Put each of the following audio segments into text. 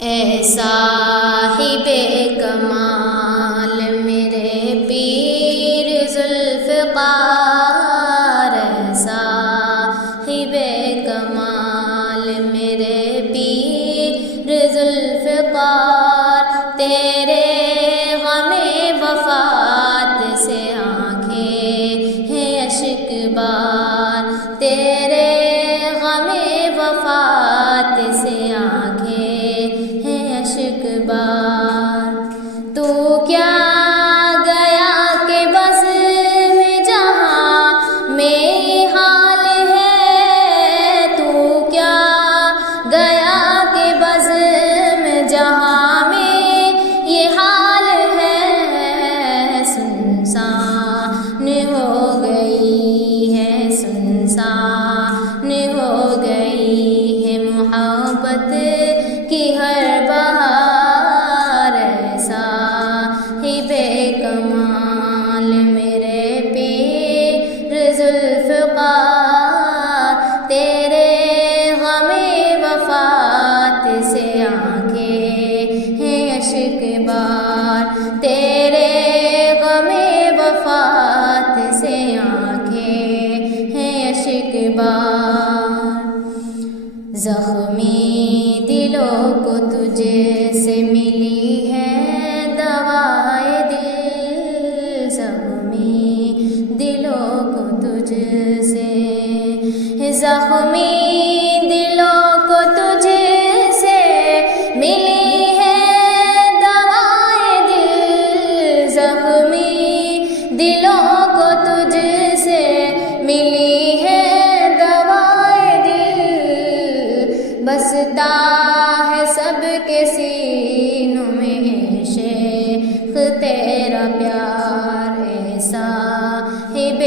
اے صاحب کمال میرے پیر ذوالفقار، اے صاحب کمال میرے پیر ذوالفقار، تیرے غم وفات سے آنکھیں ہیں اشکبار، تیرے غم وفات سے آنکھیں ہیں اشکبار۔ تو کیا گیا کہ بس میں جہاں میں حال ہے، تو کیا گیا کہ بس میں جہاں میں یہ حال ہے، سنسان ہو گئی ہے، سنسان ہو گئی ہے محبت کی ہر بہار، اے صاحب کمال میرے پیر ذوالفقار، تیرے غم وفات سے آنکھیں ہیں اشکبار، تیرے غم وفات سے آنکھیں ہیں اشکبار۔ زخمی دلوں کو تجھ سے ملی ہے دوائے دل، زخمی دلوں کو تجھ سے، زخمی دلوں کو تجھ سے ملی ہے دوائے دل، زخمی دلوں کو تجھ سے ملی ہے دوائے دل، بستا ہے سب کے سینوں میں عشق تیرا پیار، اے صاحب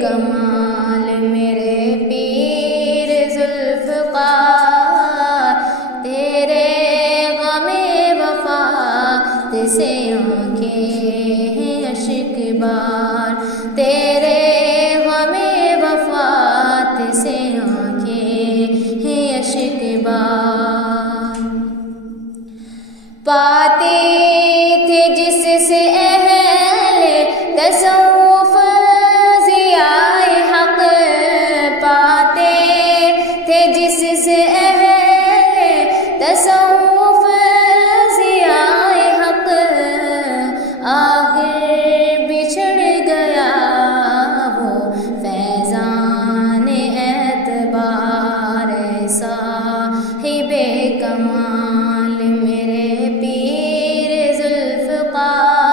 کمال میرے پیر ذوالفقار، تیرے غم وفات سے آنکھیں ہیں اشکبار، تیرے غم وفات سے آنکھیں ہیں اشکبار۔ پاتے تھے جس سے اہل تصوف ضیاء حق، پاتے تھے جس سے اہل تصوف ضیاء حق، آخر بچھڑ گیا وہ فیضان اعتبار، اے صاحب کمال میرے پیر ذوالفقار،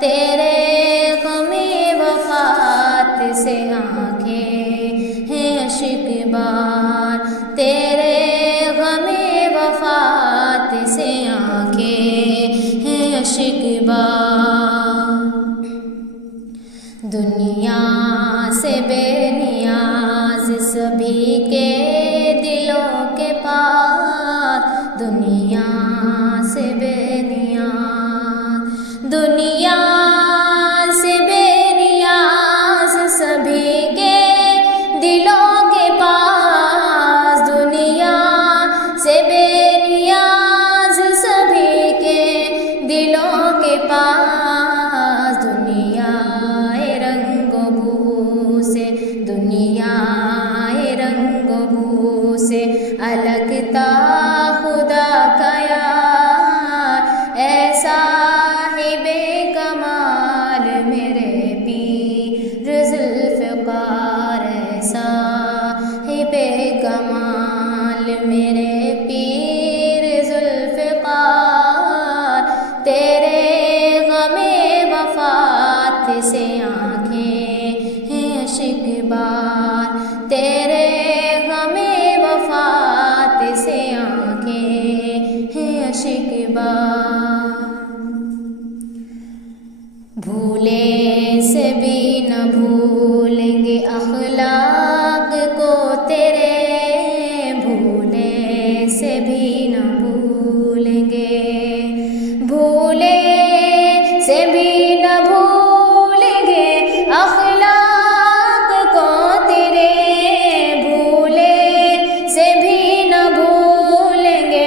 تیرے غم وفات سے آنکھیں ہیں اشکبار، تیرے غم وفات سے آنکھیں ہیں اشکبار۔ دنیا سے بے نیاز سبھی کے دلوں کے پاس، دنیا سے بے نیاز، دنیا سے بے نیاز سبھی کے دلوں کے پاس، دنیا سے بے نیاز سبھی کے دلوں کے پاس، دنیا رنگ و بو سے، دنیا رنگ و بو سے الگتا خدا کا یار، اے صاحب کمال میرے پیر ذوالفقار، اے صاحب کمال میرے پیر ذوالفقار، تیرے غم وفات سے آنکھیں ہیں اشکبار، تیرے غم وفات سے آنکھیں ہیں اشکبار۔ بھولے سے بھی نہ بھولیں گے اخلاق کو تیرے، بھولے سے بھی نہ بھولیں گے، بھولے سے بھی نہ بھولیں گے اخلاق کو تیرے، بھولے سے بھی نہ بھولیں گے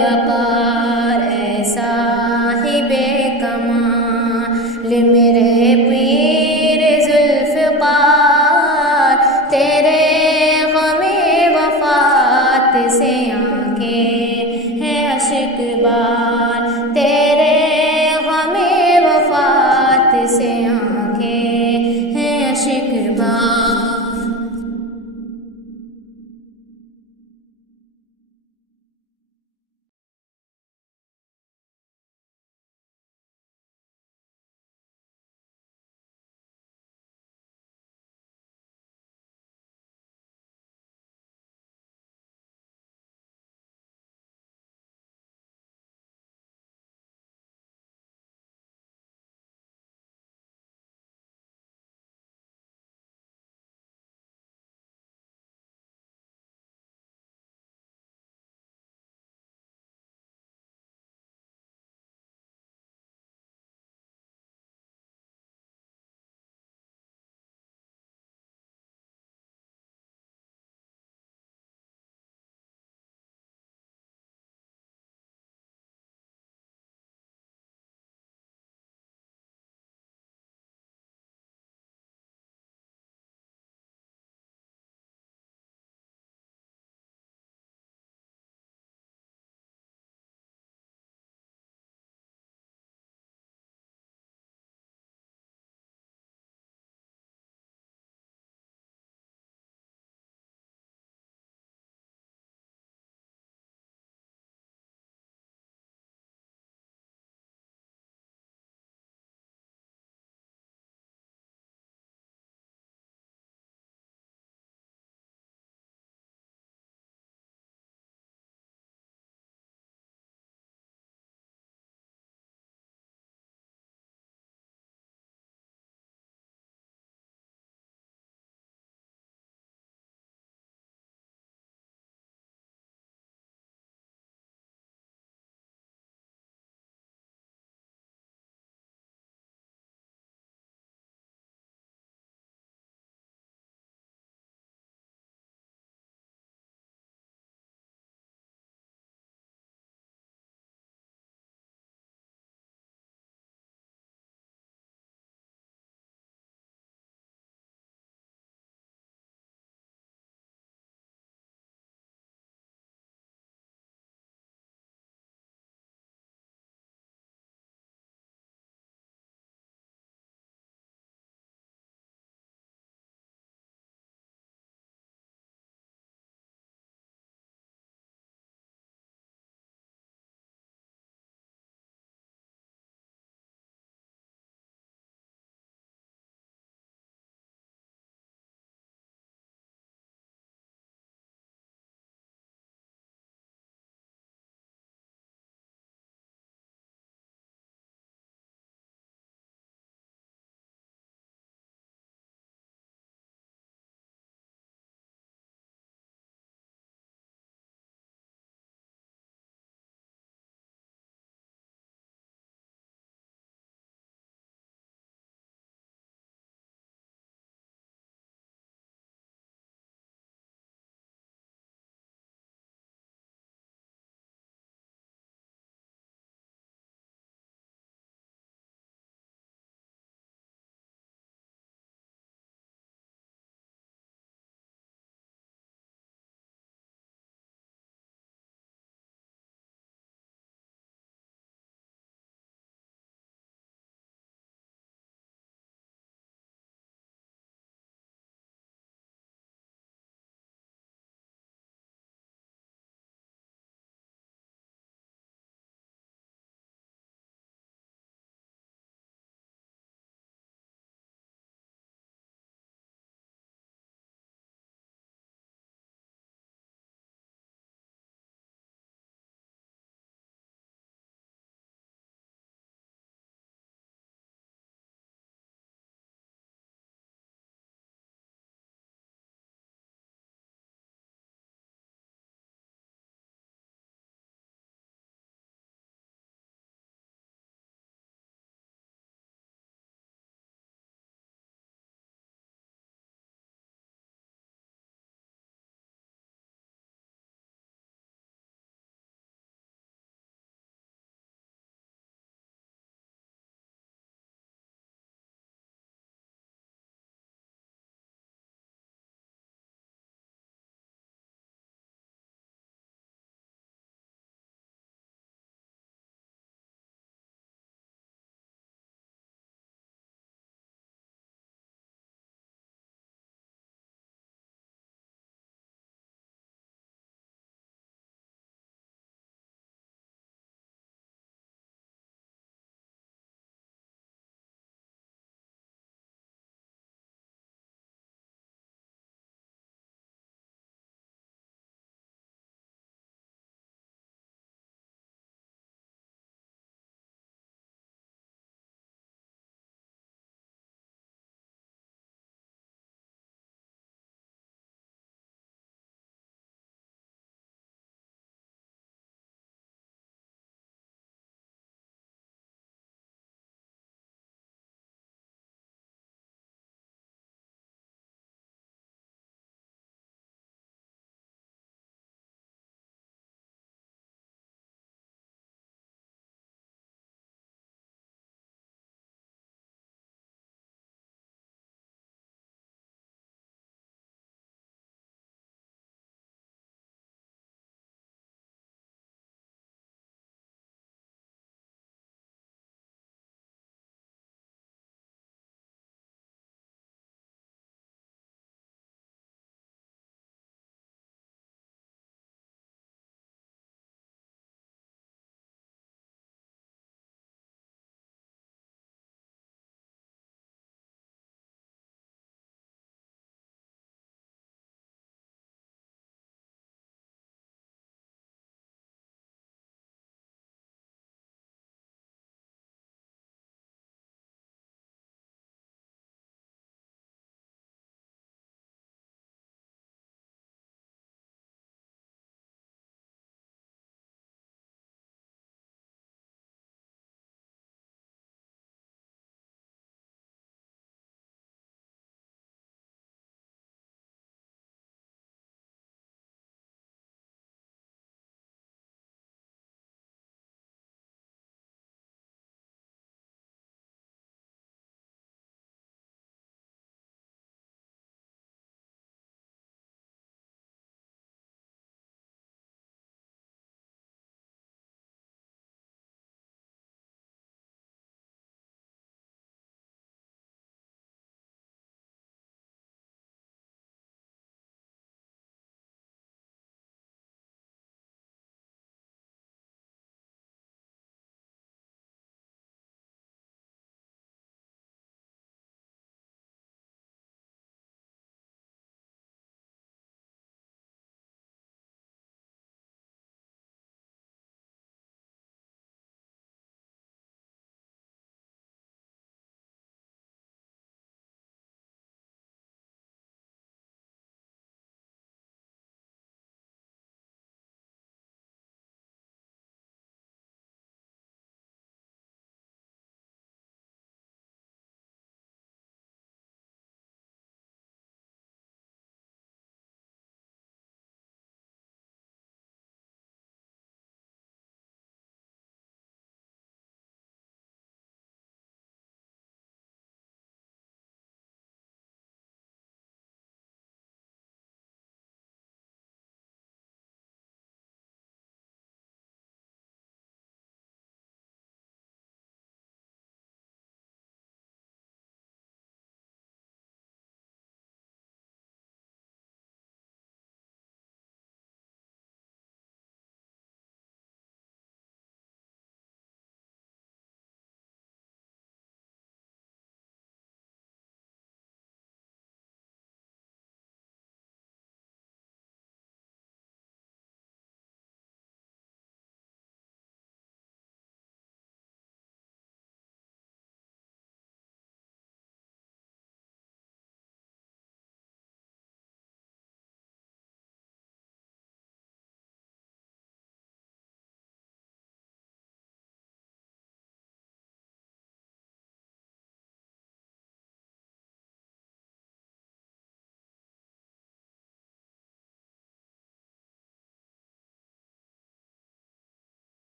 وقار اے صاحب کمال میرے پیر ذوالفقار، تیرے غم وفات سے